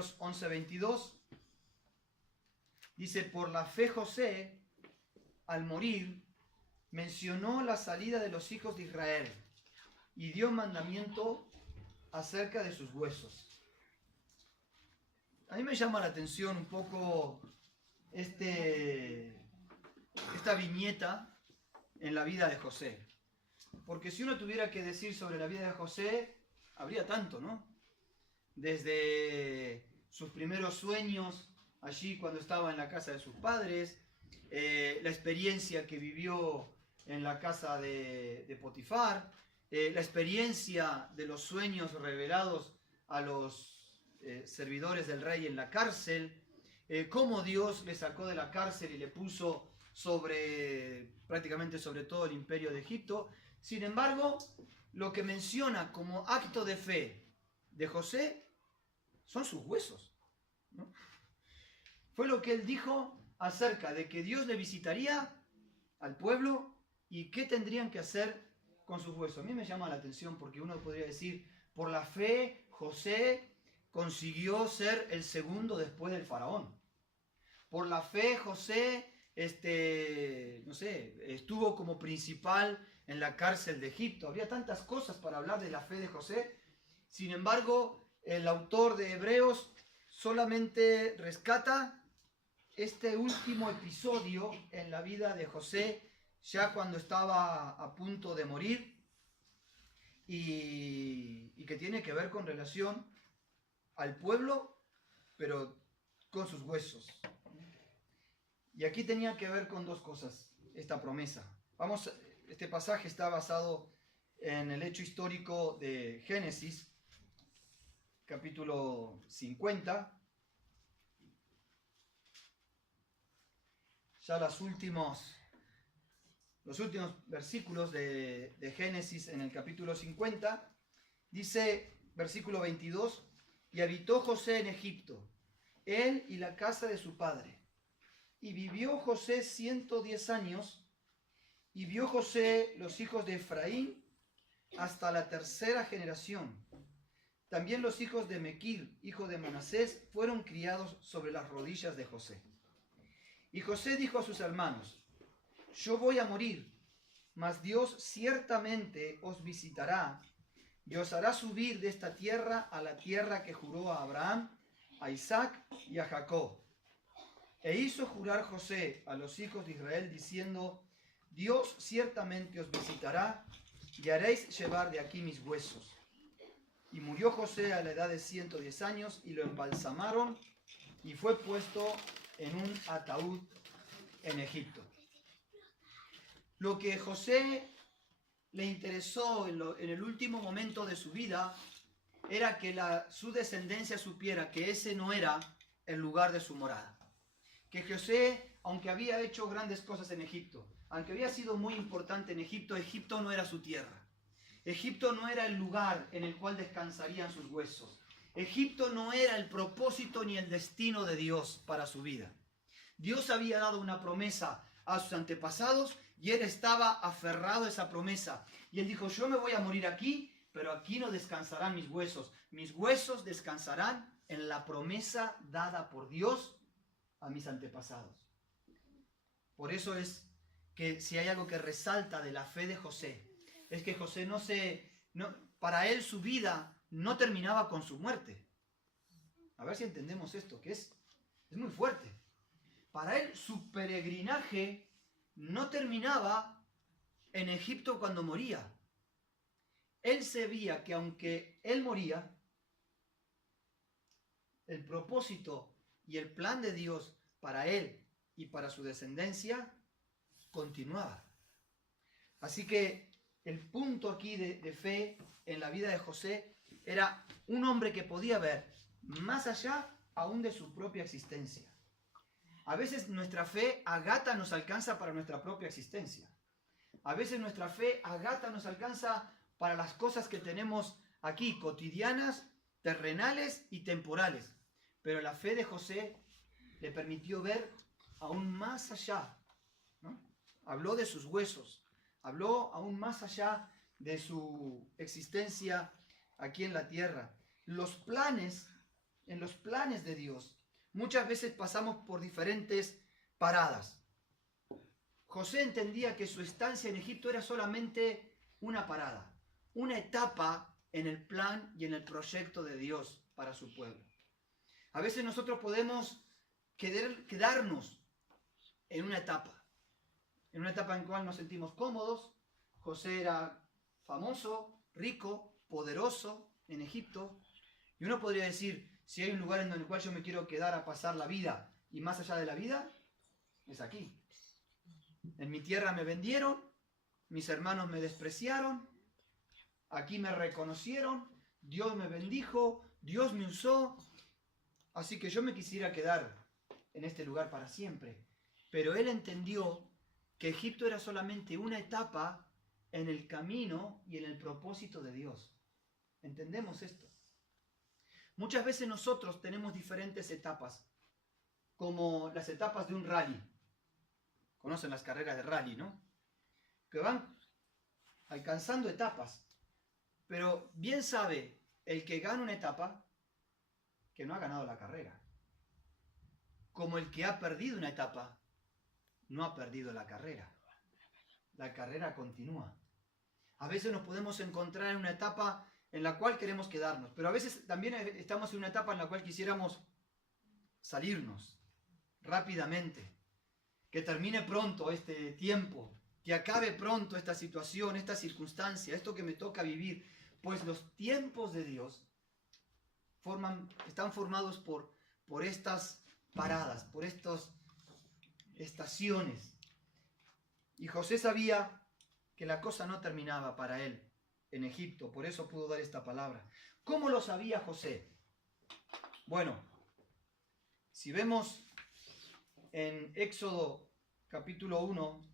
Hebreos 11:22, dice, por la fe José, al morir, mencionó la salida de los hijos de Israel y dio mandamiento acerca de sus huesos. A mí me llama la atención un poco esta viñeta en la vida de José. Porque si uno tuviera que decir sobre la vida de José, habría tanto, ¿no? Desde sus primeros sueños, allí cuando estaba en la casa de sus padres, la experiencia que vivió en la casa de Potifar, la experiencia de los sueños revelados a los servidores del rey en la cárcel, cómo Dios le sacó de la cárcel y le puso prácticamente sobre todo el imperio de Egipto. Sin embargo, lo que menciona como acto de fe de José son sus huesos, ¿no? Fue lo que él dijo acerca de que Dios le visitaría al pueblo y qué tendrían que hacer con sus huesos. A mí me llama la atención porque uno podría decir, por la fe José consiguió ser el segundo después del faraón. Por la fe José estuvo como principal en la cárcel de Egipto. Habría tantas cosas para hablar de la fe de José. Sin embargo, el autor de Hebreos solamente rescata este último episodio en la vida de José, ya cuando estaba a punto de morir, y que tiene que ver con relación al pueblo, pero con sus huesos. Y aquí tenía que ver con dos cosas, esta promesa. Este pasaje está basado en el hecho histórico de Génesis, capítulo 50. Ya los últimos versículos de Génesis en el capítulo 50, dice, versículo 22, y habitó José en Egipto, él y la casa de su padre. Y vivió José 110 años, y vio José los hijos de Efraín hasta la tercera generación. También los hijos de Mequir, hijo de Manasés, fueron criados sobre las rodillas de José. Y José dijo a sus hermanos, yo voy a morir, mas Dios ciertamente os visitará y os hará subir de esta tierra a la tierra que juró a Abraham, a Isaac y a Jacob. E hizo jurar José a los hijos de Israel diciendo, Dios ciertamente os visitará y haréis llevar de aquí mis huesos. Y murió José a la edad de 110 años y lo embalsamaron y fue puesto en un ataúd en Egipto. Lo que José le interesó en el último momento de su vida era que su descendencia supiera que ese no era el lugar de su morada. Que José, aunque había hecho grandes cosas en Egipto, aunque había sido muy importante en Egipto, Egipto no era su tierra. Egipto no era el lugar en el cual descansarían sus huesos. Egipto no era el propósito ni el destino de Dios para su vida. Dios había dado una promesa a sus antepasados y él estaba aferrado a esa promesa. Y él dijo, yo me voy a morir aquí, pero aquí no descansarán mis huesos. Mis huesos descansarán en la promesa dada por Dios a mis antepasados. Por eso es que si hay algo que resalta de la fe de José, es que José para él su vida no terminaba con su muerte. A ver si entendemos esto, que es muy fuerte. Para él su peregrinaje no terminaba en Egipto cuando moría. Él sabía que aunque él moría, el propósito y el plan de Dios para él y para su descendencia continuaba. Así que el punto aquí de fe en la vida de José era un hombre que podía ver más allá aún de su propia existencia. A veces nuestra fe agata nos alcanza para nuestra propia existencia. A veces nuestra fe agata nos alcanza para las cosas que tenemos aquí, cotidianas, terrenales y temporales. Pero la fe de José le permitió ver aún más allá, ¿no? Habló de sus huesos, habló aún más allá de su existencia aquí en la tierra. Los planes en los planes de Dios, muchas veces pasamos por diferentes paradas. José entendía que su estancia en Egipto era solamente una parada, una etapa en el plan y en el proyecto de Dios para su pueblo. A veces nosotros podemos quedarnos en una etapa en la cual nos sentimos cómodos. José era famoso, rico, poderoso en Egipto. Y uno podría decir, si hay un lugar en el cual yo me quiero quedar a pasar la vida y más allá de la vida, es aquí. En mi tierra me vendieron, mis hermanos me despreciaron, aquí me reconocieron, Dios me bendijo, Dios me usó, así que yo me quisiera quedar en este lugar para siempre. Pero él entendió que Egipto era solamente una etapa en el camino y en el propósito de Dios. ¿Entendemos esto? Muchas veces nosotros tenemos diferentes etapas, como las etapas de un rally. Conocen las carreras de rally, ¿no? Que van alcanzando etapas. Pero bien sabe el que gana una etapa que no ha ganado la carrera. Como el que ha perdido una etapa no ha perdido la carrera. La carrera continúa. A veces nos podemos encontrar en una etapa en la cual queremos quedarnos, pero a veces también estamos en una etapa en la cual quisiéramos salirnos rápidamente, que termine pronto este tiempo, que acabe pronto esta situación, esta circunstancia, esto que me toca vivir, pues los tiempos de Dios están formados por estas paradas, por estas estaciones. Y José sabía que la cosa no terminaba para él en Egipto, por eso pudo dar esta palabra. ¿Cómo lo sabía José? Bueno, si vemos en Éxodo capítulo 1,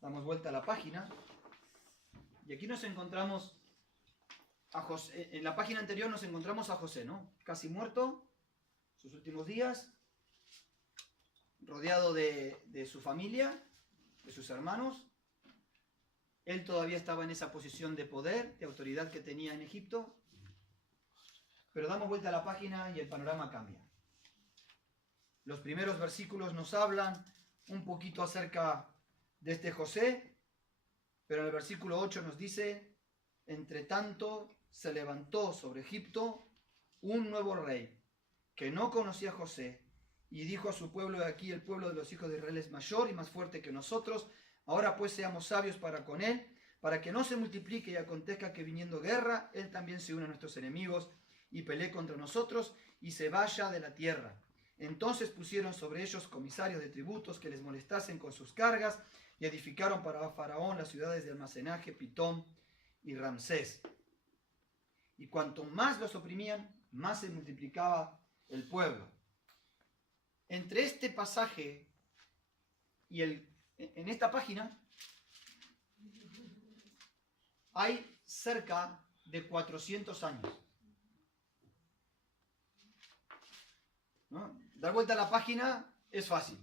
damos vuelta a la página, y aquí nos encontramos a José. En la página anterior nos encontramos a José, ¿no? Casi muerto, sus últimos días, rodeado de su familia, de sus hermanos. Él todavía estaba en esa posición de poder, de autoridad que tenía en Egipto. Pero damos vuelta a la página y el panorama cambia. Los primeros versículos nos hablan un poquito acerca de este José, pero en el versículo 8 nos dice: entre tanto se levantó sobre Egipto un nuevo rey que no conocía a José, y dijo a su pueblo: de aquí el pueblo de los hijos de Israel es mayor y más fuerte que nosotros. Ahora pues seamos sabios para con él, para que no se multiplique y acontezca que viniendo guerra, él también se une a nuestros enemigos y pelee contra nosotros y se vaya de la tierra. Entonces pusieron sobre ellos comisarios de tributos que les molestasen con sus cargas, y edificaron para Faraón las ciudades de almacenaje, Pitón y Ramsés. Y cuanto más los oprimían, más se multiplicaba el pueblo. Entre este pasaje y en esta página hay cerca de 400 años. ¿No? Dar vuelta a la página es fácil.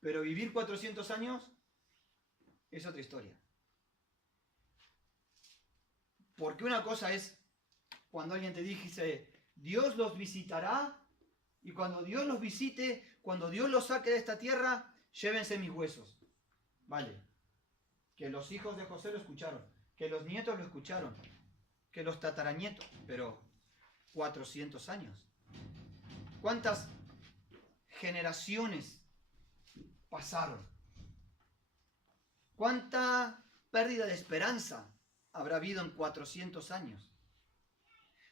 Pero vivir 400 años es otra historia. Porque una cosa es cuando alguien te dice: Dios los visitará, y cuando Dios los visite, cuando Dios los saque de esta tierra, llévense mis huesos. Vale. Que los hijos de José lo escucharon, que los nietos lo escucharon, que los tataranietos, pero 400 años. ¿Cuántas generaciones pasaron? ¿Cuánta pérdida de esperanza habrá habido en 400 años?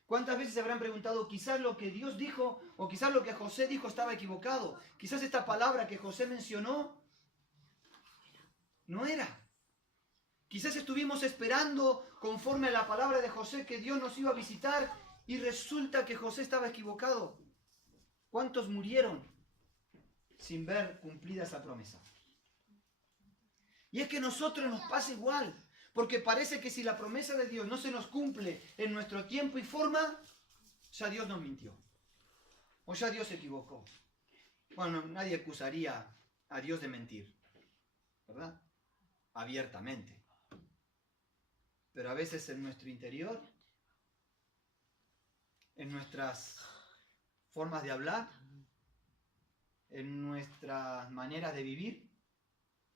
¿Cuántas veces se habrán preguntado, quizás lo que Dios dijo o quizás lo que José dijo estaba equivocado? Quizás esta palabra que José mencionó no era. Quizás estuvimos esperando conforme a la palabra de José que Dios nos iba a visitar y resulta que José estaba equivocado. ¿Cuántos murieron sin ver cumplida esa promesa? Y es que a nosotros nos pasa igual. Porque parece que si la promesa de Dios no se nos cumple en nuestro tiempo y forma, ya Dios nos mintió. O ya Dios se equivocó. Bueno, nadie acusaría a Dios de mentir, ¿verdad? Abiertamente. Pero a veces en nuestro interior en nuestras formas de hablar, en nuestras maneras de vivir,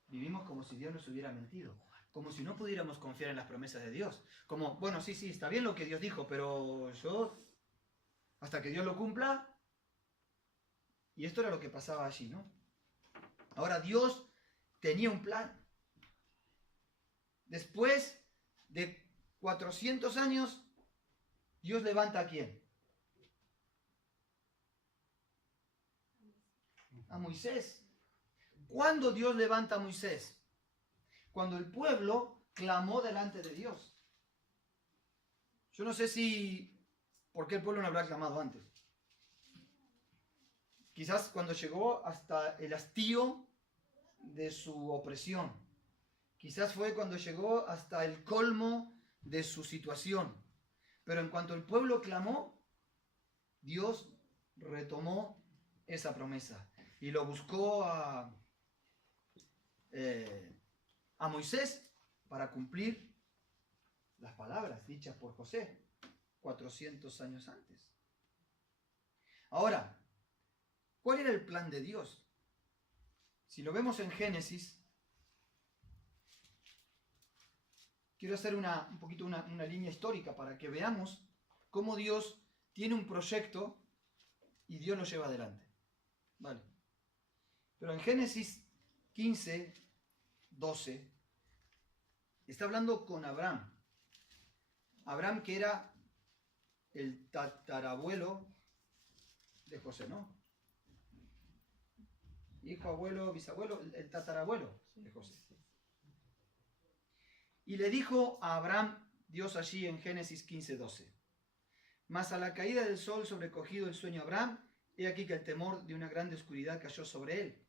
vivimos como si Dios nos hubiera mentido, como si no pudiéramos confiar en las promesas de Dios. Como, bueno, sí, está bien lo que Dios dijo, pero yo, hasta que Dios lo cumpla, y esto era lo que pasaba allí, ¿no? Ahora, Dios tenía un plan. Después de 400 años, Dios levanta ¿a quién? A Moisés. ¿Cuándo Dios levanta a Moisés? Cuando el pueblo clamó delante de Dios. Yo no sé ¿por qué el pueblo no habrá clamado antes? Quizás cuando llegó hasta el hastío de su opresión. Quizás fue cuando llegó hasta el colmo de su situación. Pero en cuanto el pueblo clamó, Dios retomó esa promesa y lo buscó a Moisés para cumplir las palabras dichas por José 400 años antes. Ahora, ¿cuál era el plan de Dios? Si lo vemos en Génesis, quiero hacer un poquito una línea histórica para que veamos cómo Dios tiene un proyecto y Dios lo lleva adelante. Vale. Pero en Génesis 15, 12, está hablando con Abraham. Abraham, que era el tatarabuelo de José, ¿no? Hijo, abuelo, bisabuelo, el tatarabuelo de José. Y le dijo a Abraham, Dios allí en Génesis 15, 12: mas a la caída del sol sobrecogido el sueño a Abraham, he aquí que el temor de una grande oscuridad cayó sobre él.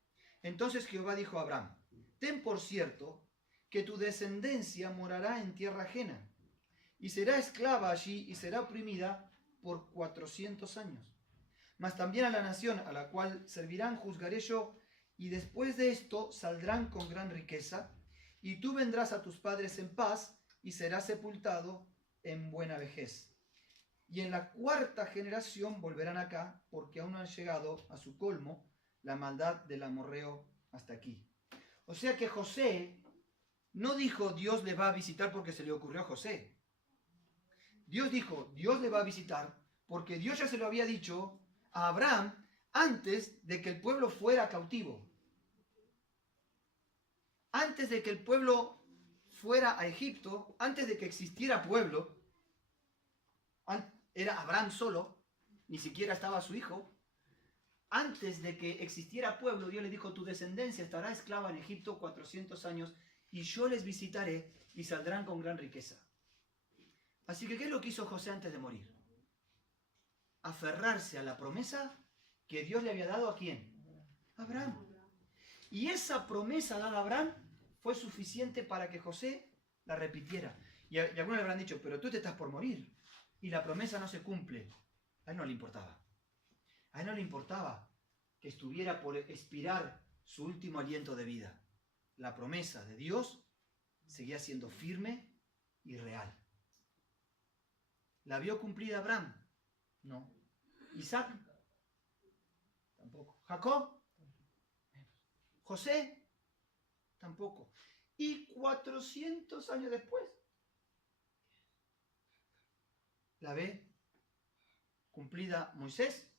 Entonces Jehová dijo a Abraham: ten por cierto que tu descendencia morará en tierra ajena, y será esclava allí y será oprimida por 400 años. Mas también a la nación a la cual servirán juzgaré yo, y después de esto saldrán con gran riqueza, y tú vendrás a tus padres en paz, y serás sepultado en buena vejez. Y en la cuarta generación volverán acá, porque aún no han llegado a su colmo la maldad del amorreo hasta aquí. O sea que José no dijo Dios le va a visitar porque se le ocurrió a José. Dios dijo Dios le va a visitar porque Dios ya se lo había dicho a Abraham antes de que el pueblo fuera cautivo. Antes de que el pueblo fuera a Egipto, antes de que existiera pueblo, era Abraham solo, ni siquiera estaba su hijo. Antes de que existiera pueblo, Dios le dijo: tu descendencia estará esclava en Egipto 400 años y yo les visitaré y saldrán con gran riqueza. Así que, ¿qué es lo que hizo José antes de morir? Aferrarse a la promesa que Dios le había dado ¿a quién? A Abraham. Y esa promesa dada a Abraham fue suficiente para que José la repitiera. Y algunos le habrán dicho: pero tú te estás por morir y la promesa no se cumple. A él no le importaba. A él no le importaba que estuviera por expirar su último aliento de vida. La promesa de Dios seguía siendo firme y real. ¿La vio cumplida Abraham? No. ¿Isaac? Tampoco. ¿Jacob? ¿José? Tampoco. Y 400 años después, ¿la ve cumplida Moisés?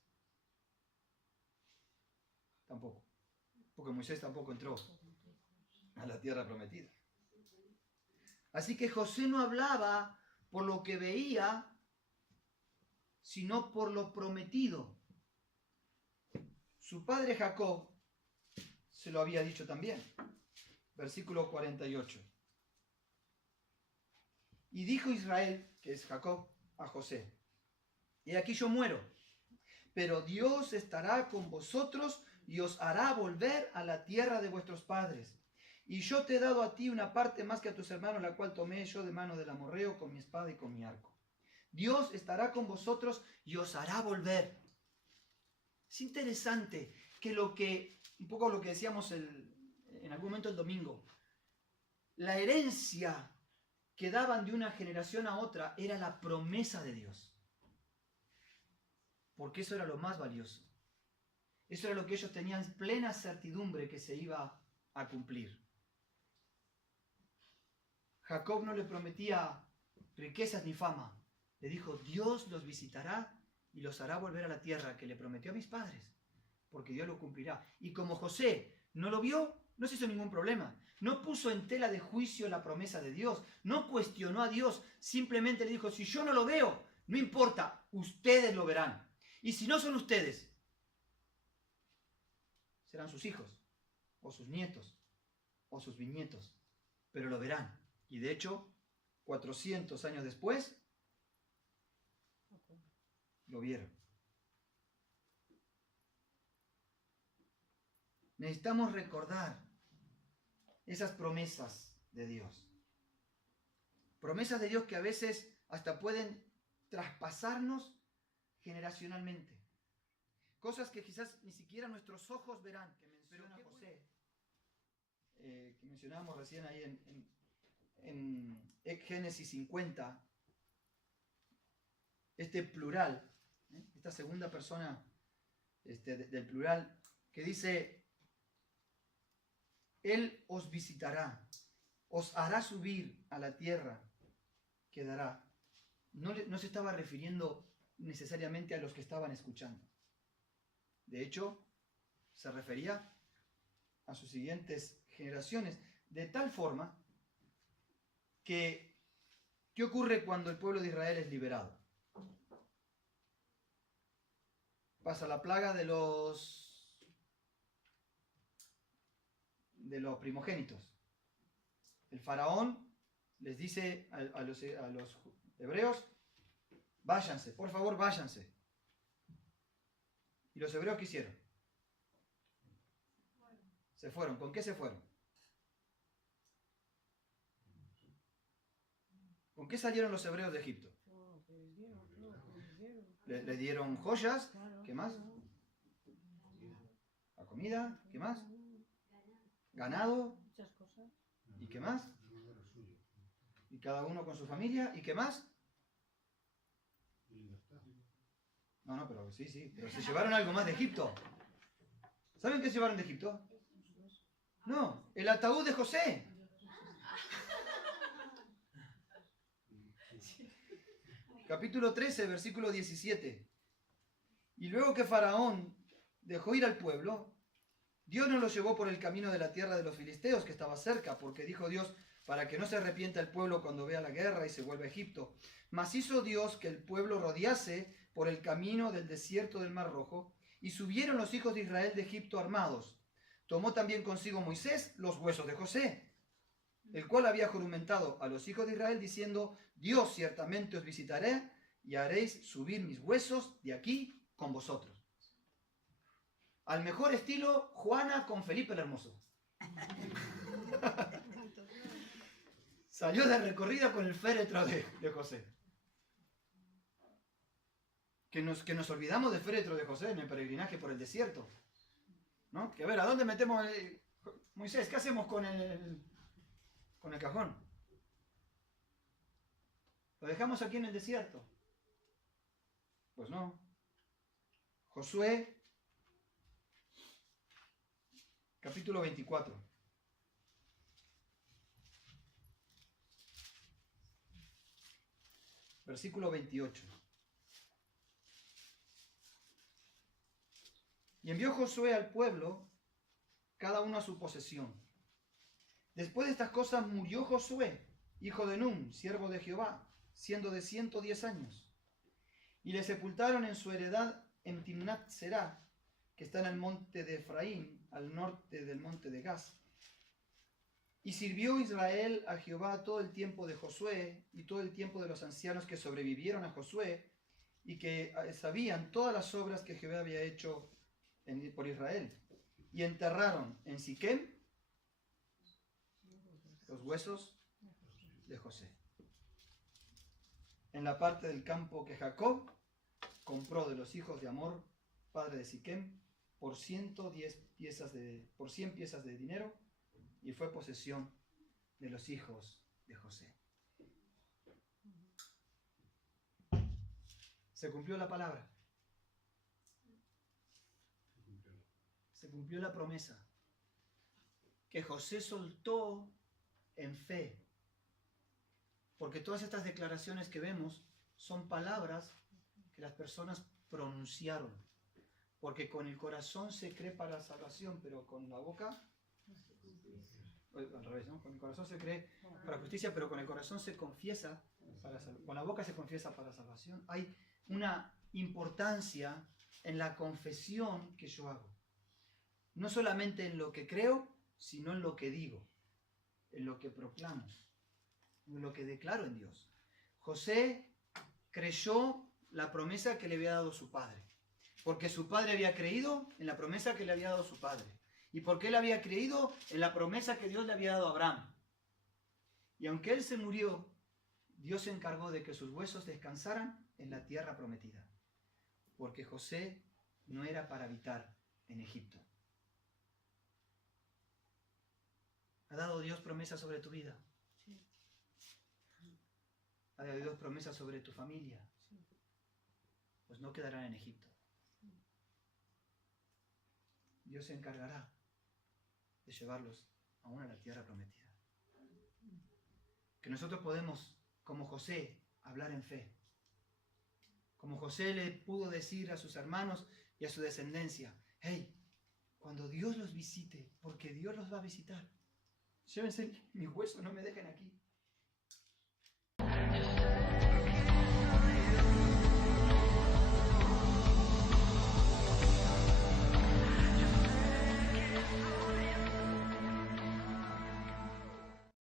Tampoco. Porque Moisés tampoco entró a la tierra prometida. Así que José no hablaba por lo que veía, sino por lo prometido. Su padre Jacob se lo había dicho también. Versículo 48. Y dijo Israel, que es Jacob, a José: he aquí yo muero, pero Dios estará con vosotros y os hará volver a la tierra de vuestros padres. Y yo te he dado a ti una parte más que a tus hermanos, la cual tomé yo de mano del amorreo con mi espada y con mi arco. Dios estará con vosotros y os hará volver. Es interesante que un poco lo que decíamos en algún momento el domingo, la herencia que daban de una generación a otra era la promesa de Dios. porque eso era lo más valioso. Eso era lo que ellos tenían plena certidumbre que se iba a cumplir. Jacob no le prometía riquezas ni fama. Le dijo, Dios los visitará y los hará volver a la tierra que le prometió a mis padres, porque Dios lo cumplirá. Y como José no lo vio, no se hizo ningún problema. No puso en tela de juicio la promesa de Dios. No cuestionó a Dios. Simplemente le dijo, si yo no lo veo, no importa, ustedes lo verán. Y si no son ustedes, serán sus hijos, o sus nietos, o sus bisnietos. Pero lo verán. Y de hecho, 400 años después, lo vieron. Necesitamos recordar esas promesas de Dios. Promesas de Dios que a veces hasta pueden traspasarnos generacionalmente. Cosas que quizás ni siquiera nuestros ojos verán, que menciona José, que mencionábamos recién ahí en Génesis 50, este plural, esta segunda persona del plural, que dice, Él os visitará, os hará subir a la tierra que dará. No se estaba refiriendo necesariamente a los que estaban escuchando. De hecho, se refería a sus siguientes generaciones, de tal forma que, ¿qué ocurre cuando el pueblo de Israel es liberado? Pasa la plaga de los primogénitos. El faraón les dice a los hebreos, váyanse, por favor, váyanse. ¿Y los hebreos qué hicieron? Se fueron. ¿Con qué se fueron? ¿Con qué salieron los hebreos de Egipto? Le dieron joyas. ¿Qué más? La comida. ¿Qué más? Ganado. ¿Y qué más? Y cada uno con su familia. ¿Y qué más? No, pero sí. Pero se llevaron algo más de Egipto. ¿Saben qué se llevaron de Egipto? No, el ataúd de José. Capítulo 13, versículo 17. Y luego que Faraón dejó ir al pueblo, Dios no los llevó por el camino de la tierra de los filisteos que estaba cerca, porque dijo Dios, para que no se arrepienta el pueblo cuando vea la guerra y se vuelva a Egipto. Mas hizo Dios que el pueblo rodease por el camino del desierto del Mar Rojo, y subieron los hijos de Israel de Egipto armados. Tomó también consigo Moisés los huesos de José, el cual había juramentado a los hijos de Israel diciendo, Dios ciertamente os visitaré y haréis subir mis huesos de aquí con vosotros. Al mejor estilo Juana con Felipe el Hermoso. Salió de recorrida con el féretro de José. Que nos olvidamos del féretro de José en el peregrinaje por el desierto. ¿No? Que a ver, ¿a dónde metemos Moisés? ¿Qué hacemos con el cajón? ¿Lo dejamos aquí en el desierto? Pues no. Josué, capítulo 24. Versículo 28. Y envió Josué al pueblo, cada uno a su posesión. Después de estas cosas murió Josué, hijo de Nun, siervo de Jehová, siendo de 110 años. Y le sepultaron en su heredad en Timnat Será, que está en el monte de Efraín, al norte del monte de Gaz. Y sirvió Israel a Jehová todo el tiempo de Josué y todo el tiempo de los ancianos que sobrevivieron a Josué y que sabían todas las obras que Jehová había hecho por Israel. Y enterraron en Siquem los huesos de José, en la parte del campo que Jacob compró de los hijos de Amor, padre de Siquem, por 100 piezas de dinero, y fue posesión de los hijos de José. Se cumplió la palabra. cumplió la promesa que José soltó en fe. Porque todas estas declaraciones que vemos son palabras que las personas pronunciaron. Porque con el corazón se cree para salvación, pero con la boca... Al revés, ¿no? Con el corazón se cree para justicia, pero con el corazón se confiesa para salvación. Con la boca se confiesa para salvación. Hay una importancia en la confesión que yo hago. No solamente en lo que creo, sino en lo que digo, en lo que proclamo, en lo que declaro en Dios. José creyó la promesa que le había dado su padre, porque su padre había creído en la promesa que le había dado su padre, y porque él había creído en la promesa que Dios le había dado a Abraham. Y aunque él se murió, Dios se encargó de que sus huesos descansaran en la tierra prometida, porque José no era para habitar en Egipto. ¿Ha dado Dios promesas sobre tu vida? Sí. ¿Ha dado Dios promesas sobre tu familia? Sí. Pues no quedarán en Egipto. Dios se encargará de llevarlos aún a la tierra prometida. Que nosotros podemos, como José, hablar en fe. Como José le pudo decir a sus hermanos y a su descendencia: hey, cuando Dios los visite, porque Dios los va a visitar, llévense mis huesos, no me dejen aquí.